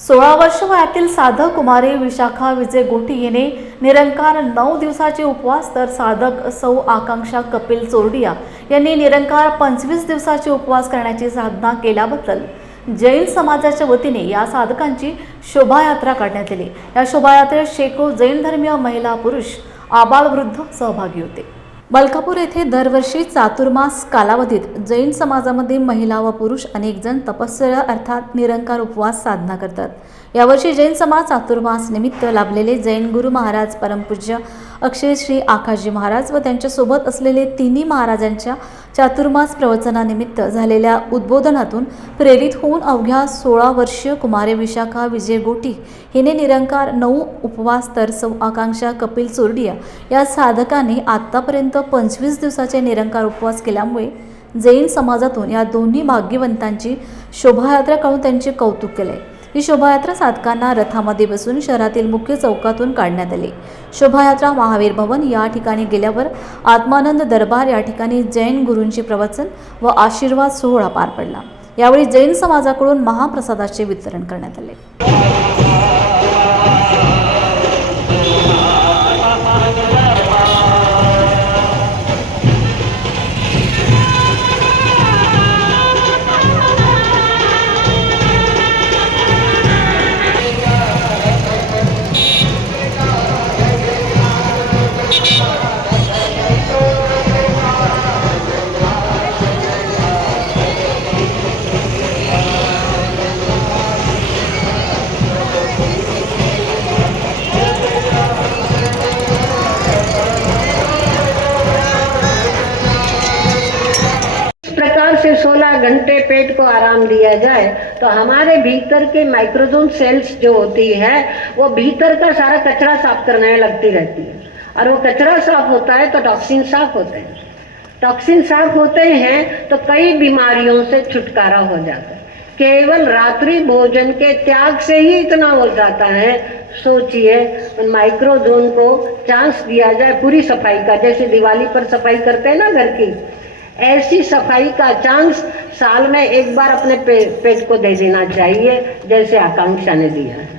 सोळा वर्ष वयातील साधक कुमारी विशाखा विजय गोटी हिने निरंकार नऊ दिवसाचे उपवास तर साधक सौ आकांक्षा कपिल चोरडिया यांनी निरंकार पंचवीस दिवसाचे उपवास करण्याची साधना केल्याबद्दल जैन समाजाच्या वतीने या साधकांची शोभायात्रा काढण्यात आली. या शोभायात्रेत शेकडो जैन धर्मीय महिला पुरुष आबालवृद्ध सहभागी होते. मलकापूर येथे दरवर्षी चातुर्मास कालावधीत जैन समाजामध्ये महिला व पुरुष अनेकजण तपश्चर्या अर्थात निरंकार उपवास साधना करतात. यावर्षी जैन समाज चातुर्मास निमित्त लाभलेले जैन गुरु महाराज परमपूज्य अक्षय श्री आकाशजी महाराज व त्यांच्यासोबत असलेले तिन्ही महाराजांच्या चातुर्मास प्रवचनानिमित्त झालेल्या उद्बोधनातून प्रेरित होऊन अवघ्या सोळा वर्षीय कुमारे विशाखा विजय गोटी हिने निरंकार नऊ उपवास तर सौ आकांक्षा कपिल चोरडिया या साधकांनी आत्तापर्यंत पंचवीस दिवसाचे निरंकार उपवास केल्यामुळे जैन समाजातून या दोन्ही भाग्यवंतांची शोभायात्रा काढून त्यांचे कौतुक केले. ही शोभायात्रा साधकांना रथामध्ये बसून शहरातील मुख्य चौकातून काढण्यात आली. शोभायात्रा महावीर भवन या ठिकाणी गेल्यावर आत्मानंद दरबार या ठिकाणी जैन गुरूंचे प्रवचन व आशीर्वाद सोहळा पार पडला. यावेळी जैन समाजाकडून महाप्रसादाचे वितरण करण्यात आले. प्रकार से 16 घंटे पेट को आराम दिया जाए तो हमारे भीतर के माइक्रोजोन सेल्स जो होती है, वो भीतर का सारा कचरा साफ़ करने लगती रहती है। और वो कचरा साफ़ होता है तो टॉक्सिन साफ़ होते हैं। टॉक्सिन साफ़ होते हैं तो कई बीमारियों से छुटकारा हो जाता है। केवल रात्रि भोजन के त्याग से ही इतना हो जाता है। सोचिए माइक्रोजोन को चांस दिया जाए पूरी सफ़ाई का। जैसे दिवाली पर सफ़ाई करते हैं ना घर की ऐसी सफाई का चांस साल में एक बार अपने पे, पेट को दे देना चाहिए जैसे आकांक्षा ने दिया है।